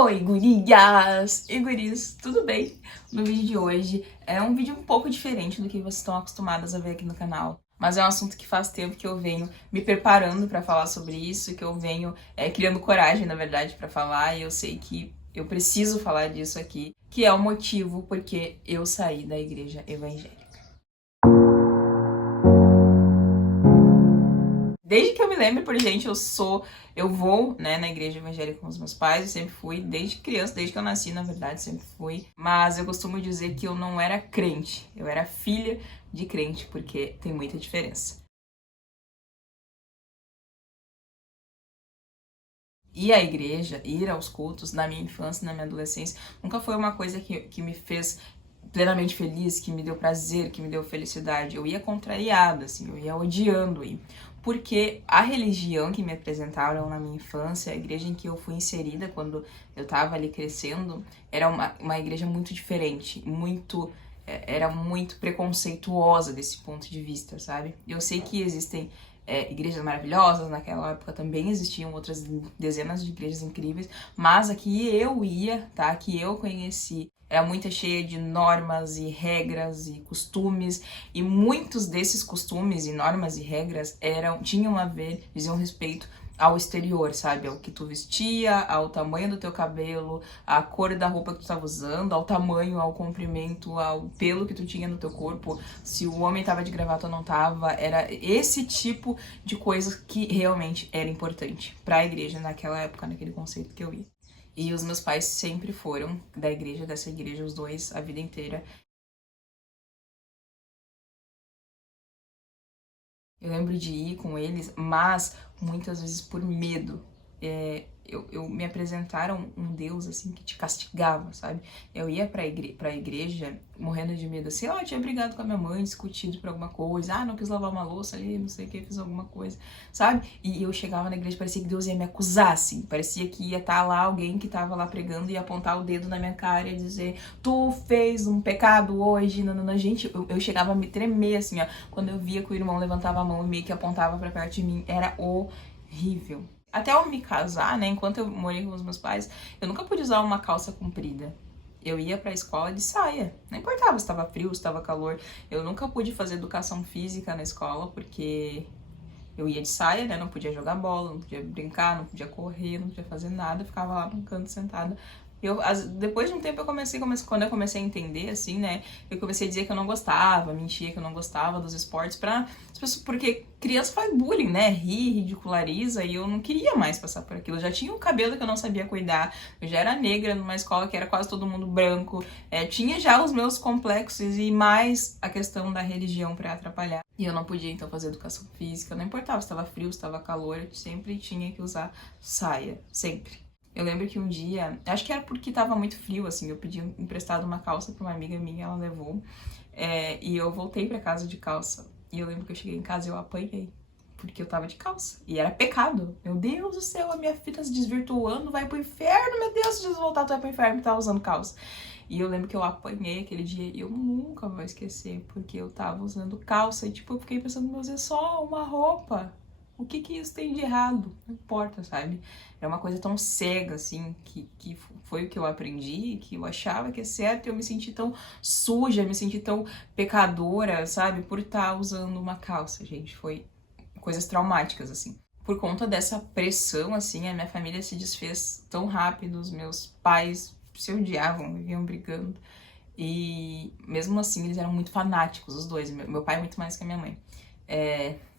Oi, gurias e guris, tudo bem? No vídeo de hoje é um vídeo um pouco diferente do que vocês estão acostumadas a ver aqui no canal, mas é um assunto que faz tempo que eu venho me preparando pra falar sobre isso, que eu venho criando coragem, na verdade, pra falar, e eu sei que eu preciso falar disso aqui, que é o motivo porque eu saí da igreja evangélica. Desde que eu me lembro, por gente, eu vou, né, na igreja evangélica com os meus pais, eu sempre fui, desde criança, desde que eu nasci, na verdade, sempre fui. Mas eu costumo dizer que eu não era crente, eu era filha de crente, porque tem muita diferença. Ir à igreja, ir aos cultos, na minha infância, na minha adolescência, nunca foi uma coisa que me fez plenamente feliz, que me deu prazer, que me deu felicidade. Eu ia contrariada, assim, eu ia odiando ir. Porque a religião que me apresentaram na minha infância, a igreja em que eu fui inserida quando eu tava ali crescendo, era uma igreja muito diferente, era muito preconceituosa desse ponto de vista, sabe? Eu sei que existem igrejas maravilhosas, naquela época também existiam outras dezenas de igrejas incríveis, mas a que eu ia, tá, que eu conheci, era muito cheia de normas e regras e costumes, e muitos desses costumes e normas e regras tinham a ver, diziam respeito ao exterior, sabe? Ao que tu vestia, ao tamanho do teu cabelo, à cor da roupa que tu estava usando, ao tamanho, ao comprimento, ao pelo que tu tinha no teu corpo, se o homem tava de gravata ou não tava, era esse tipo de coisa que realmente era importante para a igreja naquela época, naquele conceito que eu ia. E os meus pais sempre foram da igreja, dessa igreja, os dois, a vida inteira. Eu lembro de ir com eles, mas muitas vezes por medo. Me apresentaram um Deus, assim, que te castigava, sabe? Eu ia pra igreja morrendo de medo, assim, eu tinha brigado com a minha mãe, discutido por alguma coisa, não quis lavar uma louça ali, não sei o que, fiz alguma coisa, sabe? E eu chegava na igreja, parecia que Deus ia me acusar, assim, parecia que ia estar lá alguém que tava lá pregando e ia apontar o dedo na minha cara e dizer, tu fez um pecado hoje, não, gente, eu chegava a me tremer, assim, ó, quando eu via que o irmão levantava a mão e meio que apontava pra perto de mim, era horrível. Até eu me casar, né, enquanto eu morei com os meus pais, eu nunca pude usar uma calça comprida. Eu ia pra escola de saia. Não importava se estava frio, se estava calor. Eu nunca pude fazer educação física na escola, porque eu ia de saia, né? Não podia jogar bola, não podia brincar, não podia correr, não podia fazer nada. Eu ficava lá no canto sentada. Depois de um tempo quando eu comecei a entender, assim, né? Eu comecei a dizer que eu não gostava, mentia que eu não gostava dos esportes pra as pessoas, porque criança faz bullying, né? Ri, ridiculariza, e eu não queria mais passar por aquilo. Eu já tinha um cabelo que eu não sabia cuidar, eu já era negra numa escola que era quase todo mundo branco, tinha já os meus complexos e mais a questão da religião pra atrapalhar. E eu não podia então fazer educação física, não importava se estava frio, se estava calor, eu sempre tinha que usar saia, sempre. Eu lembro que um dia, acho que era porque tava muito frio, assim, eu pedi emprestado uma calça pra uma amiga minha, ela levou, e eu voltei pra casa de calça. E eu lembro que eu cheguei em casa e eu apanhei, porque eu tava de calça. E era pecado. Meu Deus do céu, a minha filha tá se desvirtuando, vai pro inferno, meu Deus, se voltar, tu vai pro inferno e tá usando calça. E eu lembro que eu apanhei aquele dia e eu nunca vou esquecer, porque eu tava usando calça e, tipo, eu fiquei pensando, meu Deus, é só uma roupa. O que isso tem de errado? Não importa, sabe? É uma coisa tão cega, assim, que foi o que eu aprendi, que eu achava que é certo, e eu me senti tão suja, me senti tão pecadora, sabe? Por estar usando uma calça, gente. Foi coisas traumáticas, assim. Por conta dessa pressão, assim, a minha família se desfez tão rápido, os meus pais se odiavam, viviam brigando. E mesmo assim, eles eram muito fanáticos, os dois. Meu pai muito mais que a minha mãe.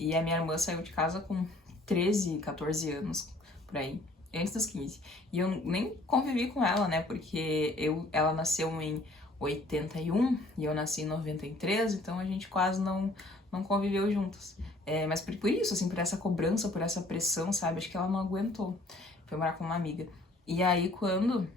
E a minha irmã saiu de casa com 13, 14 anos, por aí, antes dos 15. E eu nem convivi com ela, né? Porque ela nasceu em 81 e eu nasci em 93, então a gente quase não conviveu juntas. Mas por isso, assim, por essa cobrança, por essa pressão, sabe? Acho que ela não aguentou. Foi morar com uma amiga. E aí, quando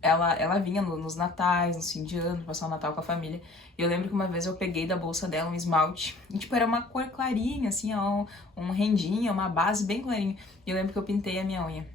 ela vinha nos natais, no fim de ano, passar o Natal com a família. E eu lembro que uma vez eu peguei da bolsa dela um esmalte. E, tipo, era uma cor clarinha, assim, ó, um rendinha, uma base bem clarinha. E eu lembro que eu pintei a minha unha.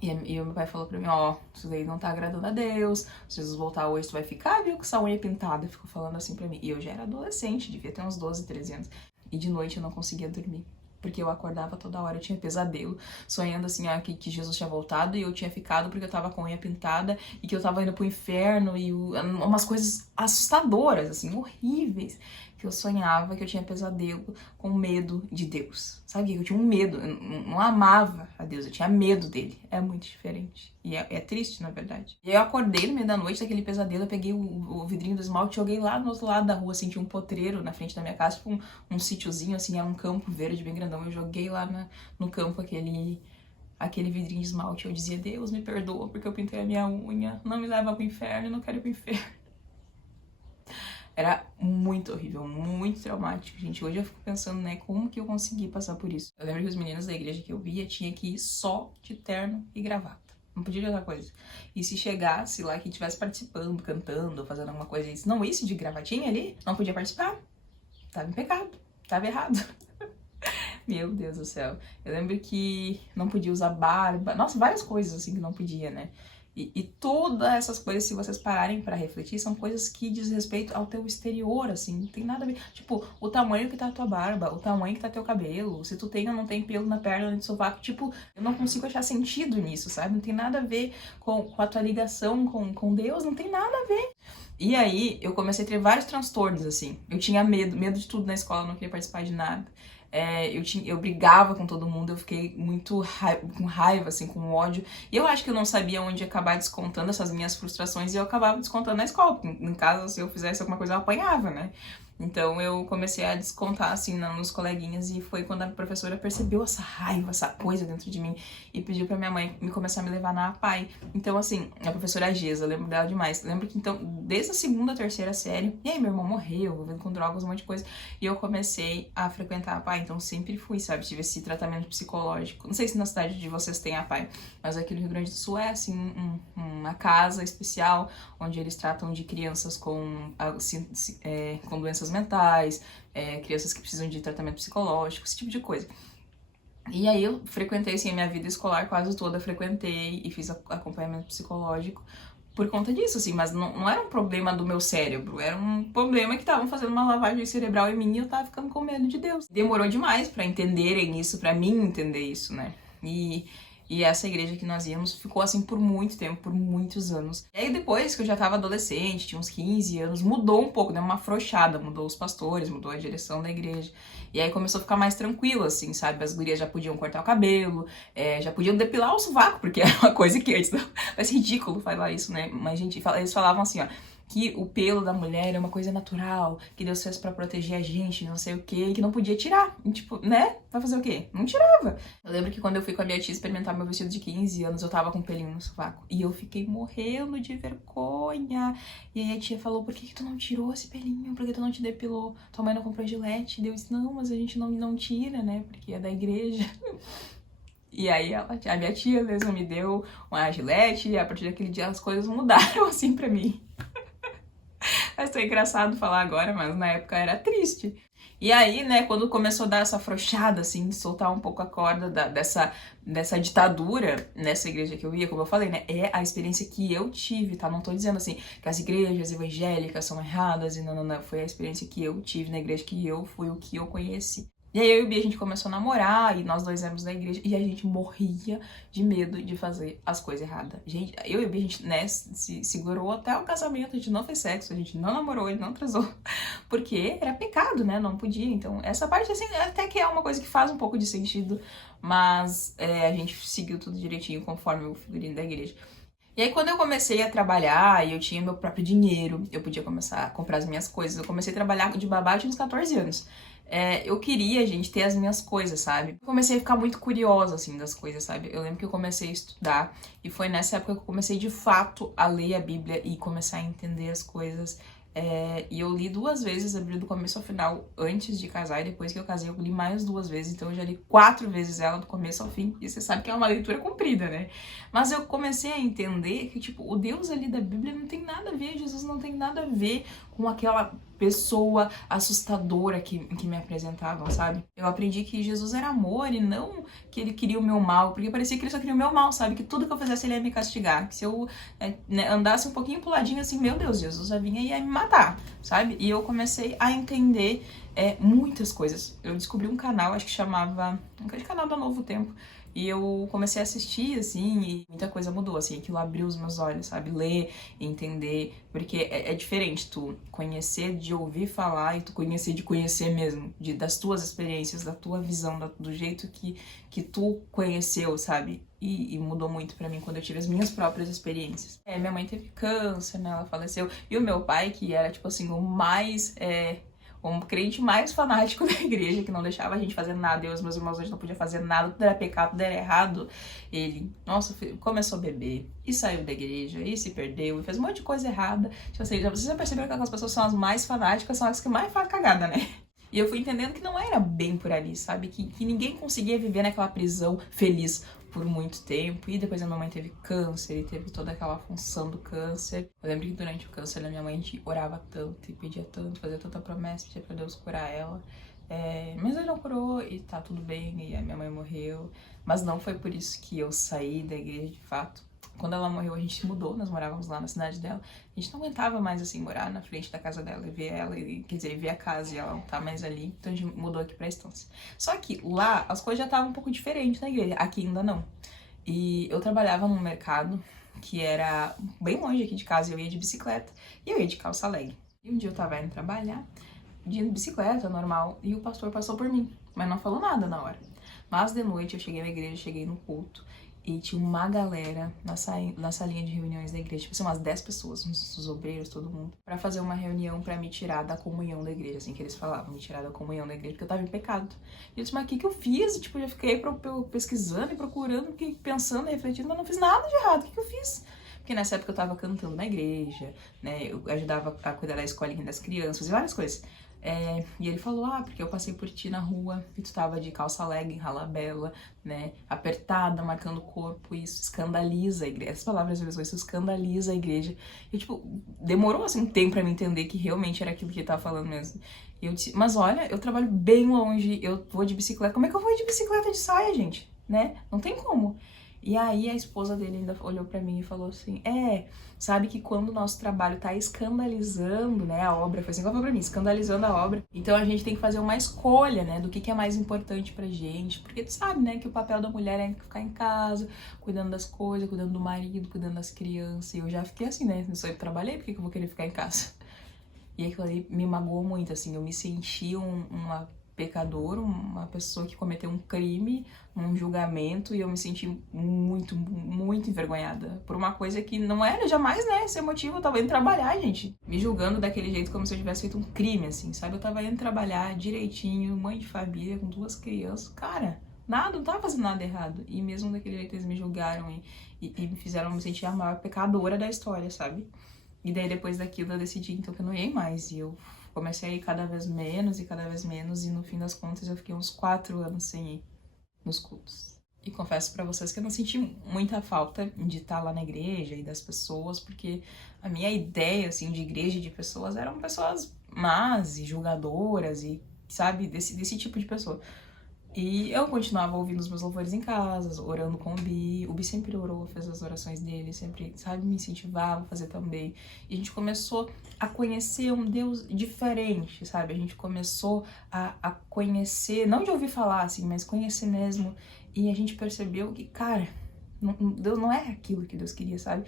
E o meu pai falou pra mim, isso daí não tá agradando a Deus. Se Jesus voltar hoje, tu vai ficar, viu, com essa unha pintada. Ficou falando assim pra mim. E eu já era adolescente, devia ter uns 12, 13 anos. E de noite eu não conseguia dormir. Porque eu acordava toda hora, eu tinha pesadelo, sonhando assim, que Jesus tinha voltado e eu tinha ficado porque eu tava com a unha pintada e que eu tava indo pro inferno e umas coisas assustadoras, assim, horríveis. Que eu sonhava, que eu tinha pesadelo com medo de Deus. Sabe? Eu tinha um medo, eu não amava a Deus, eu tinha medo dele. É muito diferente. E é triste, na verdade. E aí eu acordei no meio da noite daquele pesadelo, eu peguei o vidrinho do esmalte, joguei lá no outro lado da rua, assim, tinha um potreiro na frente da minha casa, tipo um sítiozinho, assim, era um campo verde bem grandão. Eu joguei lá no campo aquele vidrinho de esmalte. Eu dizia, Deus, me perdoa porque eu pintei a minha unha, não me leva pro inferno, eu não quero ir pro inferno. Era muito horrível, muito traumático, gente. Hoje eu fico pensando, né, como que eu consegui passar por isso. Eu lembro que os meninos da igreja que eu via tinha que ir só de terno e gravata. Não podia de outra coisa. E se chegasse lá que estivesse participando, cantando, fazendo alguma coisa, não isso de gravatinha ali, não podia participar. Tava em pecado, tava errado. Meu Deus do céu. Eu lembro que não podia usar barba. Nossa, várias coisas assim que não podia, né? E todas essas coisas, se vocês pararem pra refletir, são coisas que diz respeito ao teu exterior, assim, não tem nada a ver. Tipo, o tamanho que tá a tua barba, o tamanho que tá teu cabelo, se tu tem ou não tem pelo na perna, no sovaco, tipo, eu não consigo achar sentido nisso, sabe? Não tem nada a ver com a tua ligação com Deus, não tem nada a ver. E aí, eu comecei a ter vários transtornos, assim. Eu tinha medo de tudo na escola, não queria participar de nada. Eu brigava com todo mundo, eu fiquei muito com raiva, assim, com ódio. E eu acho que eu não sabia onde acabar descontando essas minhas frustrações e eu acabava descontando na escola. Porque em casa, se eu fizesse alguma coisa, eu apanhava, né? Então eu comecei a descontar, assim, nos coleguinhas e foi quando a professora percebeu essa raiva, essa coisa dentro de mim e pediu pra minha mãe me começar a me levar na APAE. Então, assim, a professora Gesa, eu lembro dela demais. Lembro que, então, desde a segunda, terceira série, e aí meu irmão morreu, envolvendo com drogas, um monte de coisa, e eu comecei a frequentar a APAE. Então, sempre fui, sabe? Tive esse tratamento psicológico. Não sei se na cidade de vocês tem a APAE, mas aqui no Rio Grande do Sul é, assim, uma casa especial onde eles tratam de crianças com doenças mentais, crianças que precisam de tratamento psicológico, esse tipo de coisa. E aí eu frequentei, assim, a minha vida escolar quase toda, frequentei e fiz acompanhamento psicológico por conta disso, assim, mas não era um problema do meu cérebro, era um problema que estavam fazendo uma lavagem cerebral em mim e eu tava ficando com medo de Deus. Demorou demais pra entenderem isso, pra mim entender isso, né? E essa igreja que nós íamos ficou assim por muito tempo, por muitos anos. E aí depois que eu já tava adolescente, tinha uns 15 anos, mudou um pouco, deu uma afrouxada, mudou os pastores, mudou a direção da igreja. E aí começou a ficar mais tranquilo, assim, sabe? As gurias já podiam cortar o cabelo, já podiam depilar o sovaco, porque era uma coisa que antes... Parece ridículo falar isso, né? Mas, gente, eles falavam assim, ó, que o pelo da mulher é uma coisa natural, que Deus fez pra proteger a gente, não sei o quê, que não podia tirar. E, tipo, né? Vai fazer o quê? Não tirava. Eu lembro que quando eu fui com a minha tia experimentar meu vestido de 15 anos, eu tava com um pelinho no sovaco. E eu fiquei morrendo de vergonha. E aí a tia falou, por que tu não tirou esse pelinho? Por que tu não te depilou? Tua mãe não comprou gilete? E eu disse, não, mas a gente não tira, né? Porque é da igreja. E aí a minha tia mesmo me deu uma gilete e a partir daquele dia as coisas mudaram assim pra mim. Mas é engraçado falar agora, mas na época era triste. E aí, né, quando começou a dar essa afrouxada, assim, soltar um pouco a corda dessa ditadura nessa igreja que eu ia, como eu falei, né, é a experiência que eu tive, tá? Não tô dizendo, assim, que as igrejas evangélicas são erradas e não. Foi a experiência que eu tive na igreja que eu fui, o que eu conheci. E aí eu e o Bia, a gente começou a namorar, e nós dois éramos da igreja, e a gente morria de medo de fazer as coisas erradas. Gente, eu e o Bia, a gente, né, se segurou até o casamento, a gente não fez sexo, a gente não namorou, a gente não transou, porque era pecado, né, não podia. Então, essa parte, assim, até que é uma coisa que faz um pouco de sentido, mas a gente seguiu tudo direitinho, conforme o figurino da igreja. E aí, quando eu comecei a trabalhar e eu tinha meu próprio dinheiro, eu podia começar a comprar as minhas coisas, eu comecei a trabalhar de babá, eu tinha uns 14 anos. Eu queria, gente, ter as minhas coisas, sabe? Eu comecei a ficar muito curiosa, assim, das coisas, sabe? Eu lembro que eu comecei a estudar e foi nessa época que eu comecei, de fato, a ler a Bíblia e começar a entender as coisas. E eu li 2 vezes a Bíblia do começo ao final, antes de casar, e depois que eu casei eu li mais 2 vezes, então eu já li 4 vezes ela do começo ao fim, e você sabe que é uma leitura comprida, né? Mas eu comecei a entender que, tipo, o Deus ali da Bíblia não tem nada a ver, Jesus não tem nada a ver com aquela pessoa assustadora que me apresentavam, sabe? Eu aprendi que Jesus era amor e não que ele queria o meu mal, porque parecia que ele só queria o meu mal, sabe? Que tudo que eu fizesse ele ia me castigar, que se eu andasse um pouquinho pro ladinho assim, meu Deus, Jesus já vinha e ia me matar, sabe? E eu comecei a entender muitas coisas. Eu descobri um canal, acho que chamava, canal do Novo Tempo, e eu comecei a assistir, assim, e muita coisa mudou, assim, aquilo abriu os meus olhos, sabe? Ler, entender, porque é diferente tu conhecer de ouvir falar e tu conhecer de conhecer mesmo, das tuas experiências, da tua visão, do jeito que tu conheceu, sabe? E mudou muito pra mim quando eu tive as minhas próprias experiências. Minha mãe teve câncer, né? Ela faleceu. E o meu pai, que era, tipo assim, o mais... um crente mais fanático da igreja, que não deixava a gente fazer nada, eu e os meus irmãos a gente não podia fazer nada, tudo era pecado, tudo era errado. Ele, nossa, começou a beber, e saiu da igreja, e se perdeu, e fez um monte de coisa errada. Tipo assim, vocês já perceberam que aquelas pessoas são as mais fanáticas, são as que mais fazem cagada, né? E eu fui entendendo que não era bem por ali, sabe? Que ninguém conseguia viver naquela prisão feliz por muito tempo. E depois a minha mãe teve câncer e teve toda aquela função do câncer. Eu lembro que durante o câncer da minha mãe a gente orava tanto e pedia tanto, fazia tanta promessa, pedia pra Deus curar ela. Mas ele não curou e tá tudo bem, e a minha mãe morreu. Mas não foi por isso que eu saí da igreja de fato. Quando ela morreu, a gente mudou, nós morávamos lá na cidade dela. A gente não aguentava mais, assim, morar na frente da casa dela e ver ela, quer dizer, ver a casa e ela não tá mais ali. Então a gente mudou aqui pra Estância. Só que lá, as coisas já estavam um pouco diferentes na igreja, aqui ainda não. E eu trabalhava num mercado que era bem longe aqui de casa, eu ia de bicicleta e eu ia de calça alegre. E um dia eu tava indo trabalhar, de bicicleta, normal, e o pastor passou por mim, mas não falou nada na hora. Mas de noite eu cheguei na igreja, cheguei no culto, e tinha uma galera na salinha de reuniões da igreja, tipo assim, umas 10 pessoas, uns obreiros, todo mundo, pra fazer uma reunião pra me tirar da comunhão da igreja, assim que eles falavam, me tirar da comunhão da igreja, porque eu tava em pecado. E eu disse, mas o que eu fiz? E, tipo, eu já fiquei pesquisando e procurando, pensando e refletindo, mas não fiz nada de errado, o que eu fiz? Porque nessa época eu tava cantando na igreja, né, eu ajudava a cuidar da escolinha das crianças e várias coisas. E ele falou, porque eu passei por ti na rua e tu tava de calça legging, ralabela, né, apertada, marcando o corpo, e isso escandaliza a igreja. Essas palavras, isso escandaliza a igreja. E, tipo, demorou, assim, um tempo pra me entender que realmente era aquilo que ele tava falando mesmo. E eu disse, mas olha, eu trabalho bem longe, eu vou de bicicleta. Como é que eu vou de bicicleta de saia, gente? Né? Não tem como. E aí a esposa dele ainda olhou pra mim e falou assim, sabe que quando o nosso trabalho tá escandalizando, né, a obra, foi assim que ela falou pra mim, escandalizando a obra, então a gente tem que fazer uma escolha, né, do que é mais importante pra gente, porque tu sabe, né, que o papel da mulher é ficar em casa, cuidando das coisas, cuidando do marido, cuidando das crianças, e eu já fiquei assim, né, eu trabalhei, por que eu vou querer ficar em casa? E aquilo ali me magoou muito, assim, eu me senti uma pecador, uma pessoa que cometeu um crime, um julgamento, e eu me senti muito, muito envergonhada por uma coisa que não era jamais, né, esse motivo. Eu tava indo trabalhar, gente, me julgando daquele jeito como se eu tivesse feito um crime, assim, sabe? Eu tava indo trabalhar direitinho, mãe de família, com 2 crianças, cara, não tava fazendo nada errado. E mesmo daquele jeito eles me julgaram e me fizeram me sentir a maior pecadora da história, sabe? E daí depois daquilo eu decidi então que eu não ia mais, e eu comecei a ir cada vez menos, e no fim das contas eu fiquei uns 4 anos sem ir nos cultos. E confesso pra vocês que eu não senti muita falta de estar lá na igreja e das pessoas, porque a minha ideia, assim, de igreja e de pessoas eram pessoas más e julgadoras e, sabe, desse tipo de pessoa. E eu continuava ouvindo os meus louvores em casa, orando com o Bi. O Bi sempre orou, fez as orações dele, sempre, sabe, me incentivava a fazer também. E a gente começou a conhecer um Deus diferente, sabe? A gente começou a conhecer, não de ouvir falar, assim, mas conhecer mesmo. E a gente percebeu que, cara, Deus não é aquilo que Deus queria, sabe?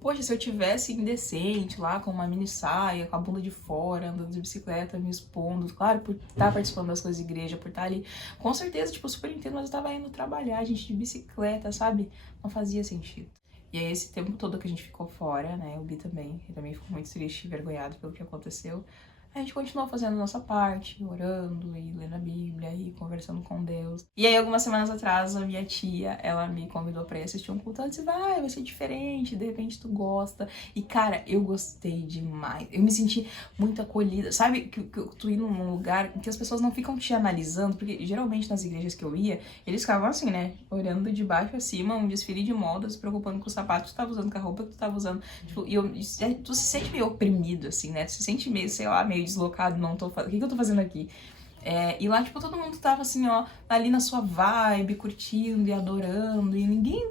Poxa, se eu tivesse indecente lá, com uma mini saia, com a bunda de fora, andando de bicicleta, me expondo, claro, por estar participando das coisas de igreja, por estar ali, com certeza, tipo, super entendo, mas eu tava indo trabalhar, gente, de bicicleta, sabe? Não fazia sentido. E aí, esse tempo todo que a gente ficou fora, né, o Bi também, ele também ficou muito triste e envergonhado pelo que aconteceu. A gente continuou fazendo a nossa parte, orando e lendo a Bíblia e conversando com Deus. E aí, algumas semanas atrás, a minha tia, ela me convidou pra ir assistir um culto. Ela disse, vai ser diferente, de repente tu gosta. E, cara, eu gostei demais. Eu me senti muito acolhida. Sabe, que tu ir num lugar que as pessoas não ficam te analisando, porque geralmente nas igrejas que eu ia, eles ficavam assim, né, olhando de baixo a cima, um desfile de moda, se preocupando com o sapato que tu tava usando, com a roupa que tu tava usando. Tipo, tu se sente meio oprimido, assim, né? Tu se sente meio, sei lá, meio meio deslocado, não tô fazendo... O que eu tô fazendo aqui? E lá, tipo, todo mundo tava assim, ó, ali na sua vibe, curtindo e adorando, e ninguém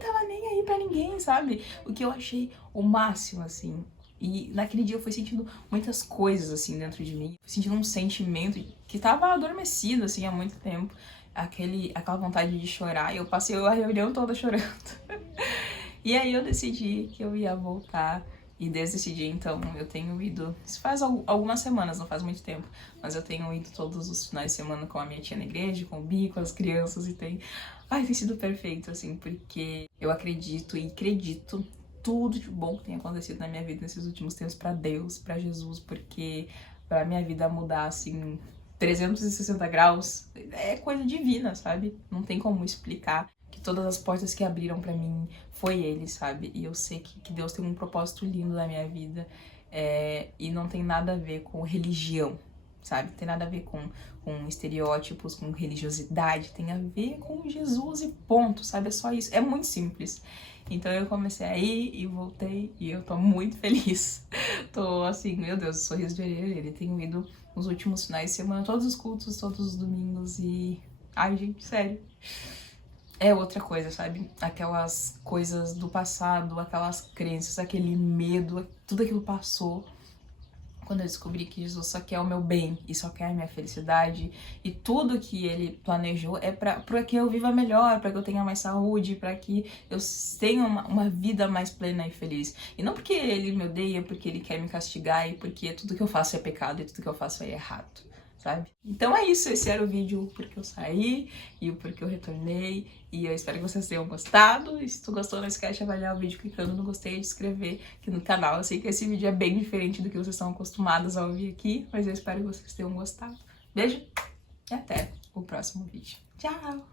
tava nem aí pra ninguém, sabe? O que eu achei o máximo, assim. E naquele dia eu fui sentindo muitas coisas, assim, dentro de mim. Fui sentindo um sentimento que tava adormecido, assim, há muito tempo. Aquela vontade de chorar. E eu passei a reunião toda chorando. E aí eu decidi que eu ia voltar. E desde esse dia, então, eu tenho ido... Isso faz algumas semanas, não faz muito tempo. Mas eu tenho ido todos os finais de semana com a minha tia na igreja, com o Bi, com as crianças. E tem... Ai, tem sido perfeito, assim, porque eu acredito e acredito tudo de bom que tem acontecido na minha vida nesses últimos tempos pra Deus, pra Jesus. Porque pra minha vida mudar, assim, 360 graus, é coisa divina, sabe? Não tem como explicar. Que todas as portas que abriram pra mim foi ele, sabe? E eu sei que Deus tem um propósito lindo na minha vida, e não tem nada a ver com religião, sabe? Não tem nada a ver com estereótipos, com religiosidade, tem a ver com Jesus e ponto, sabe? É só isso, é muito simples. Então eu comecei a ir e voltei e eu tô muito feliz. Tô assim, meu Deus, sorriso de orelha. Tenho ido nos últimos finais de semana, todos os cultos, todos os domingos e... Ai, gente, sério. É outra coisa, sabe? Aquelas coisas do passado, aquelas crenças, aquele medo, tudo aquilo passou quando eu descobri que Jesus só quer o meu bem e só quer a minha felicidade, e tudo que ele planejou é pra que eu viva melhor, pra que eu tenha mais saúde, pra que eu tenha uma vida mais plena e feliz. E não porque ele me odeia, porque ele quer me castigar e porque tudo que eu faço é pecado e tudo que eu faço é errado. Sabe? Então é isso, esse era o vídeo porque eu saí e o porque eu retornei, e eu espero que vocês tenham gostado. E se tu gostou, não esquece de avaliar o vídeo clicando no gostei e de inscrever aqui no canal. Eu sei que esse vídeo é bem diferente do que vocês estão acostumados a ouvir aqui, mas eu espero que vocês tenham gostado. Beijo e até o próximo vídeo. Tchau!